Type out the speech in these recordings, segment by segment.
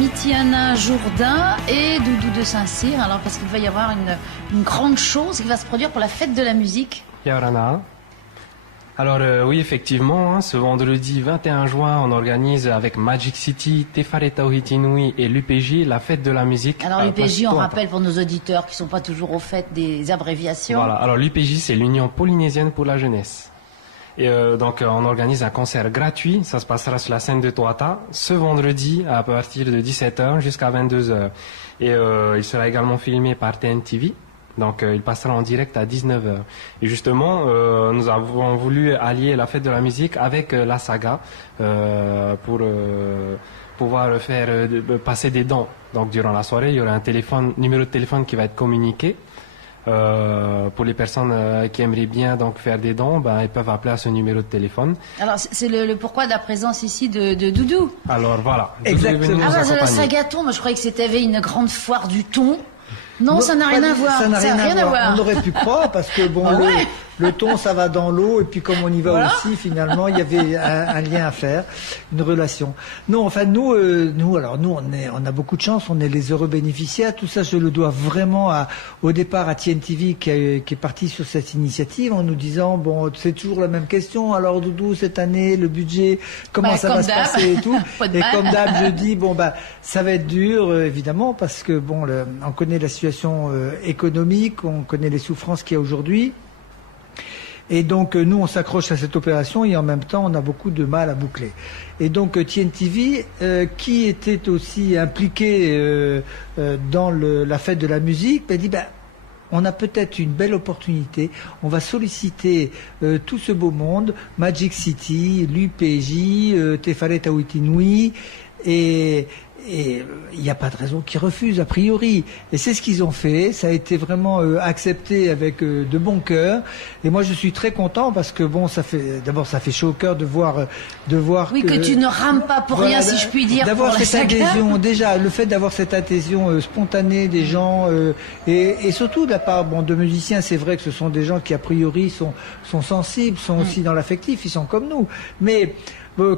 Mitiana Jourdain et Doudou de Saint-Cyr. Alors, parce qu'il va y avoir une grande chose qui va se produire pour la fête de la musique. Yaorana. Alors oui, effectivement, ce vendredi 21 juin, on organise avec Magic City, Tefare Tauhiti Nui et l'UPJ la fête de la musique. Alors l'UPJ, on rappelle pour nos auditeurs qui ne sont pas toujours au fait des abréviations. Voilà, alors l'UPJ, c'est l'Union polynésienne pour la jeunesse. Et donc on organise un concert gratuit, ça se passera sur la scène de Toata, ce vendredi à partir de 17h jusqu'à 22h. Et il sera également filmé par TNTV. Donc il passera en direct à 19h. Et justement, nous avons voulu allier la fête de la musique avec la saga pour pouvoir faire passer des dons. Donc durant la soirée, il y aura un numéro de téléphone qui va être communiqué. Pour les personnes qui aimeraient bien donc faire des dons, ils peuvent appeler à ce numéro de téléphone. Alors c'est le pourquoi de la présence ici de Doudou. Alors voilà. Exactement. La Sagaton, moi je croyais que c'était une grande foire du thon. Non, ça n'a rien à voir. Ça n'a rien à voir. On aurait pu croire parce que bon, le thon, ça va dans l'eau et puis comme on y va aussi, finalement, il y avait un lien à faire, une relation. Non, enfin nous, on a beaucoup de chance, on est les heureux bénéficiaires. Tout ça, je le dois vraiment au départ à TNTV qui est parti sur cette initiative en nous disant bon, c'est toujours la même question. Alors Doudou, cette année, le budget, comment ça va se passer et tout. Et comme d'hab, je dis bon ça va être dur évidemment parce que bon, on connaît la situation économique, on connaît les souffrances qu'il y a aujourd'hui. Et donc, nous, on s'accroche à cette opération et en même temps, on a beaucoup de mal à boucler. Et donc, TNTV, qui était aussi impliqué dans la fête de la musique, dit, on a peut-être une belle opportunité. On va solliciter tout ce beau monde, Magic City, l'UPJ, Tefare Tauhiti Nui, et il n'y a pas de raison qu'ils refusent, a priori. Et c'est ce qu'ils ont fait. Ça a été vraiment accepté avec de bon cœur. Et moi, je suis très content parce que bon, ça fait chaud au cœur de voir oui, que tu ne rames pas pour rien, si je puis dire. D'avoir cette adhésion, déjà, le fait d'avoir cette adhésion spontanée des gens et surtout de la part de musiciens, c'est vrai que ce sont des gens qui a priori sont sensibles, sont aussi dans l'affectif, ils sont comme nous. Mais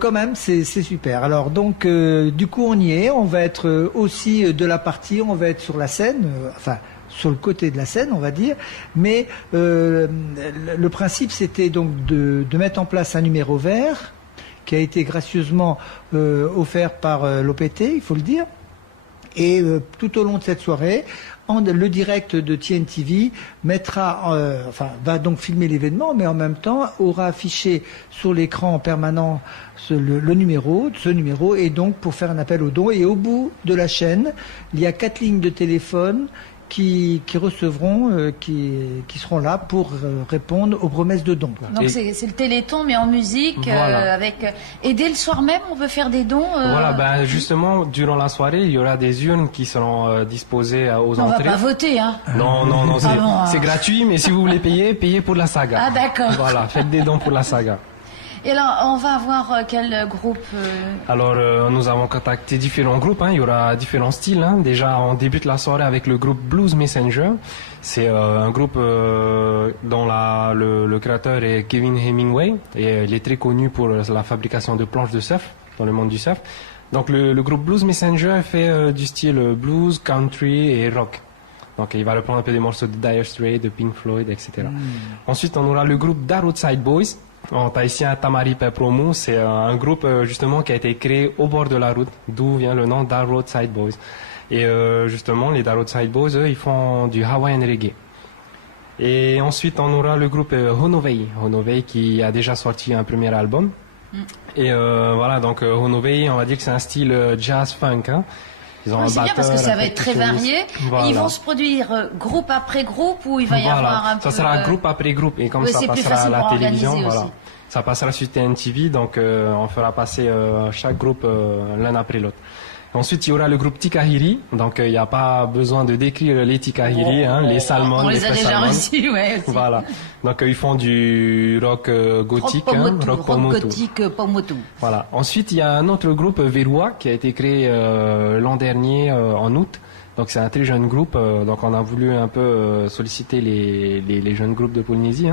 quand même, c'est super. Alors donc, du coup, on y est. On va être aussi de la partie. On va être sur la scène, sur le côté de la scène, on va dire. Mais le principe, c'était donc de mettre en place un numéro vert qui a été gracieusement offert par l'OPT, il faut le dire. Et tout au long de cette soirée, le direct de TNTV va donc filmer l'événement, mais en même temps aura affiché sur l'écran en permanent ce numéro, et donc pour faire un appel aux dons. Et au bout de la chaîne, il y a 4 lignes de téléphone qui recevront, qui seront là pour répondre aux promesses de dons. Donc c'est le Téléthon mais en musique, voilà. Et dès le soir même on peut faire des dons. Voilà, justement durant la soirée il y aura des urnes qui seront disposées aux entrées. On va pas voter, hein. Non, c'est gratuit, mais si vous voulez payez pour la saga. Ah d'accord. Voilà, faites des dons pour la saga. Et là, on va avoir quel groupe Alors, nous avons contacté différents groupes. Il y aura différents styles. Déjà, on débute la soirée avec le groupe Blues Messenger. C'est un groupe dont le créateur est Kevin Hemingway. Et il est très connu pour la fabrication de planches de surf, dans le monde du surf. Donc, le groupe Blues Messenger fait du style blues, country et rock. Donc, il va reprendre un peu des morceaux de Dire Straits, de Pink Floyd, etc. Ensuite, on aura le groupe Da Roadside Boys. En tahitien, Tamari Pepromu, c'est un groupe justement qui a été créé au bord de la route, d'où vient le nom Da Roadside Boys. Et justement, les Da Roadside Boys, eux, ils font du Hawaiian Reggae. Et ensuite, on aura le groupe Honovei qui a déjà sorti un premier album. Et voilà, donc Honovei, on va dire que c'est un style jazz funk. Ils ont c'est bien parce que ça va être très varié. Voilà. Et ils vont se produire groupe après groupe ou il va y avoir un peu... Ça sera groupe après groupe et comme ça passera à la télévision, ça passera sur TNTV, donc on fera passer chaque groupe l'un après l'autre. Ensuite, il y aura le groupe Tikahiri. Donc, il n'y a pas besoin de décrire les Tikahiri, les salmons. On les a déjà reçus, ouais. Voilà. Donc, ils font du rock gothique, rock gothique Pomotu. Voilà. Ensuite, il y a un autre groupe, Verua, qui a été créé l'an dernier, en août. Donc, c'est un très jeune groupe. Donc, on a voulu un peu solliciter les jeunes groupes de Polynésie.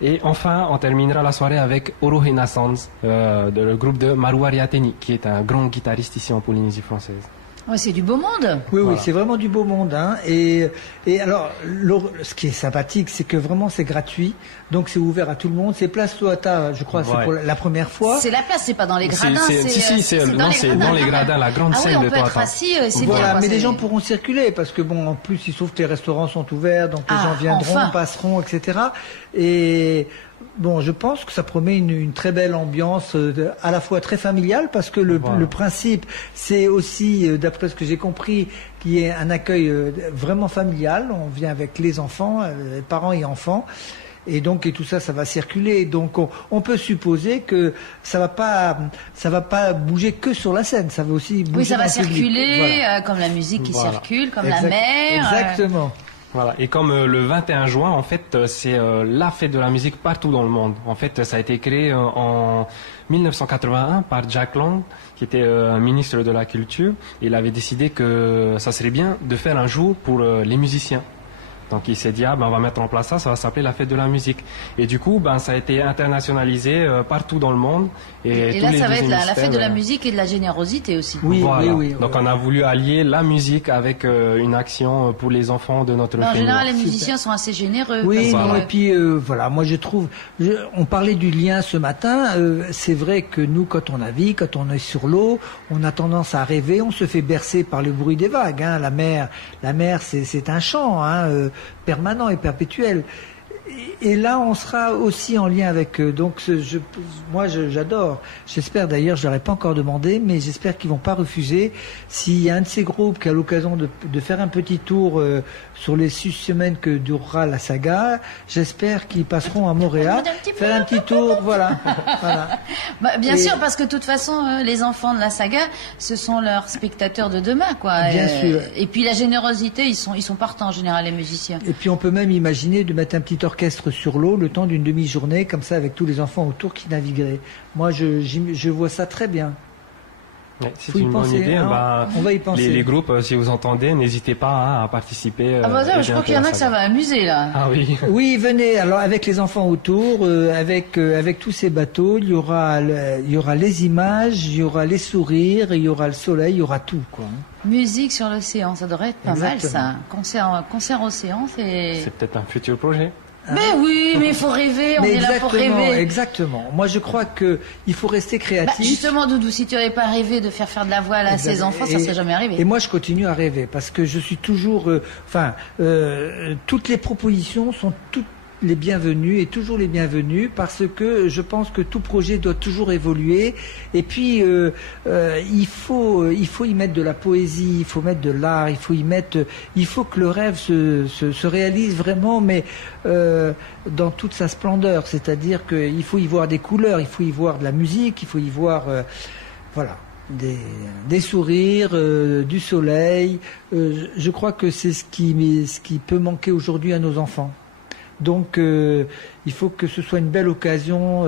Et enfin, on terminera la soirée avec Orohena Sounds, le groupe de Marwa Riateni, qui est un grand guitariste ici en Polynésie française. Ouais, c'est du beau monde. Oui, voilà. Oui, c'est vraiment du beau monde. Hein. Et alors, ce qui est sympathique, c'est que vraiment c'est gratuit. Donc c'est ouvert à tout le monde. C'est Place Toata, je crois, c'est pour la première fois. C'est la place, c'est pas dans les gradins. C'est dans les gradins, la grande scène de Toata. On peut être assis, c'est voilà, bien. Mais les gens pourront circuler parce que bon, en plus, il se trouve que les restaurants sont ouverts, donc les gens viendront, passeront, etc. Et bon, je pense que ça promet une très belle ambiance, à la fois très familiale, parce que le principe, c'est aussi, d'après ce que j'ai compris, qu'il y ait un accueil vraiment familial. On vient avec les enfants, parents et enfants. Et donc, et tout ça, ça va circuler. Donc, on peut supposer que ça va pas bouger que sur la scène. Ça va aussi bouger. Oui, ça va dans le public. circuler, voilà. Comme la musique qui circule, comme la mer. Exactement. Voilà. Et comme le 21 juin, en fait, c'est la fête de la musique partout dans le monde. En fait, ça a été créé en 1981 par Jack Lang, qui était un ministre de la Culture. Il avait décidé que ça serait bien de faire un jour pour les musiciens. Donc il s'est dit, on va mettre en place ça va s'appeler la fête de la musique. Et du coup, ça a été internationalisé partout dans le monde. Et là, ça va être la fête de la musique et de la générosité aussi. Oui, voilà. oui. Donc on a voulu allier la musique avec une action pour les enfants de notre famille. En général, les musiciens sont assez généreux. Oui, et puis voilà, moi je trouve, on parlait du lien ce matin, c'est vrai que nous, quand on navigue, quand on est sur l'eau, on a tendance à rêver, on se fait bercer par le bruit des vagues. Hein. La mer, c'est un chant. Permanent et perpétuel. Et là, on sera aussi en lien avec eux. Donc, moi, j'adore. J'espère d'ailleurs, je leur ai pas encore demandé, mais j'espère qu'ils vont pas refuser. S'il y a un de ces groupes qui a l'occasion de faire un petit tour sur les 6 semaines que durera la saga, j'espère qu'ils passeront à Montréal, faire un petit tour, voilà. Bien sûr, parce que de toute façon, les enfants de la saga, ce sont leurs spectateurs de demain, quoi. Bien sûr. Et puis la générosité, ils sont partants en général, les musiciens. Et puis on peut même imaginer de mettre un petit orchestre sur l'eau le temps d'une demi-journée, comme ça, avec tous les enfants autour qui navigueraient. Moi, je vois ça très bien. Ouais, c'est une bonne idée. On va y penser. Les groupes, si vous entendez, n'hésitez pas à participer. Je crois qu'il y en a que ça va amuser là. Ah oui. Oui, venez. Alors avec les enfants autour, avec tous ces bateaux, il y aura les images, il y aura les sourires, il y aura le soleil, il y aura tout, quoi. Musique sur l'océan, ça devrait être pas mal ça. Concert océan, c'est peut-être un futur projet. Mais oui, mais il faut rêver, on est là pour rêver. Exactement. Moi, je crois que il faut rester créatif. Justement, Doudou, si tu n'avais pas rêvé de faire de la voile à ses enfants, ça ne serait jamais arrivé. Et moi, je continue à rêver parce que je suis toujours. Toutes les propositions sont toutes les bienvenus et toujours les bienvenus parce que je pense que tout projet doit toujours évoluer et puis il faut y mettre de la poésie, il faut mettre de l'art, il faut que le rêve se réalise vraiment, mais dans toute sa splendeur, c'est-à-dire qu'il faut y voir des couleurs, il faut y voir de la musique, il faut y voir des sourires, du soleil. Je crois que c'est ce qui peut manquer aujourd'hui à nos enfants. Donc il faut que ce soit une belle occasion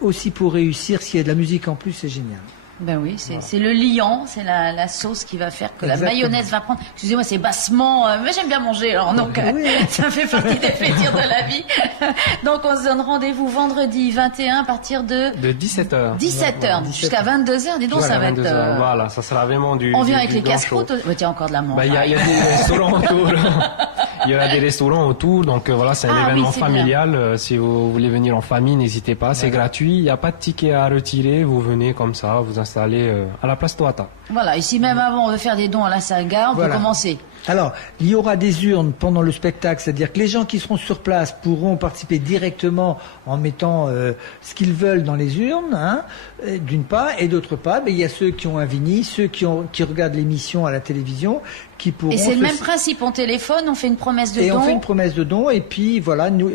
aussi pour réussir. S'il y a de la musique en plus, c'est génial. Ben oui, c'est le liant, c'est la sauce qui va faire que la mayonnaise va prendre. Excusez-moi, c'est bassement, mais j'aime bien manger, alors donc ça fait partie des plaisirs de la vie. Donc on se donne rendez-vous vendredi 21 à partir de 17h. 17h jusqu'à 22h. Dis donc, voilà, ça va être. Voilà, ça sera vraiment du. On vient avec les casse-croûtes. Tiens, encore de la menthe. Il y a des restaurants autour. Il y aura des restaurants autour, donc voilà, c'est un événement familial. Si vous voulez venir en famille, n'hésitez pas, c'est gratuit. Il n'y a pas de ticket à retirer. Vous venez comme ça, vous installez à la place Toata. Voilà, ici même avant, on veut faire des dons à la saga, on peut commencer. Alors, il y aura des urnes pendant le spectacle, c'est-à-dire que les gens qui seront sur place pourront participer directement en mettant ce qu'ils veulent dans les urnes, d'une part, et d'autre part, il y a ceux qui ont un vinyle, ceux qui regardent l'émission à la télévision, qui pourront... Et c'est le même principe, on téléphone, on fait une promesse de don. Et on fait une promesse de don, et puis voilà, nous,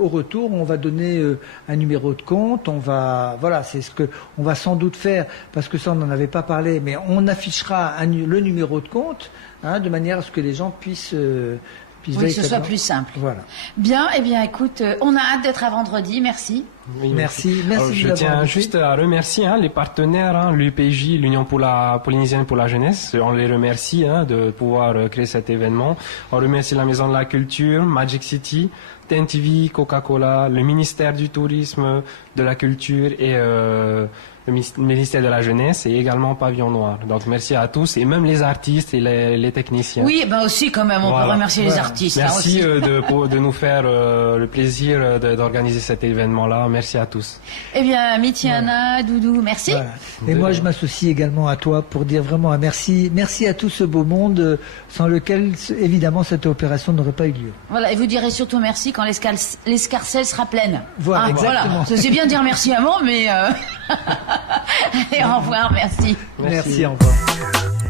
au retour, on va donner un numéro de compte, c'est ce que on va sans doute faire, parce que ça on n'en avait pas parlé, mais on affichera le numéro de compte, de manière à ce que les gens puissent Puis Oui, que ce soit plus simple. Voilà. Bien, eh bien, écoute, on a hâte d'être à vendredi. Merci. Oui, Merci. Alors, je tiens juste à remercier les partenaires, l'UPJ, l'Union polynésienne pour la jeunesse. On les remercie de pouvoir créer cet événement. On remercie la Maison de la Culture, Magic City, TNTV, Coca-Cola, le ministère du Tourisme, de la Culture et le ministère de la Jeunesse et également Pavillon Noir. Donc merci à tous et même les artistes et les techniciens. Oui, ben aussi quand même, on peut remercier les artistes. Merci aussi. de nous faire le plaisir d'organiser cet événement-là. Merci à tous. Eh bien, Mitiana, Doudou, merci. Voilà. Et moi, je m'associe également à toi pour dire vraiment un merci. Merci à tout ce beau monde sans lequel, évidemment, cette opération n'aurait pas eu lieu. Voilà, et vous direz surtout merci quand l'escarcelle sera pleine. Voilà, exactement. Voilà. C'est bien de dire merci avant, mais... Et au revoir, merci. Merci, au revoir.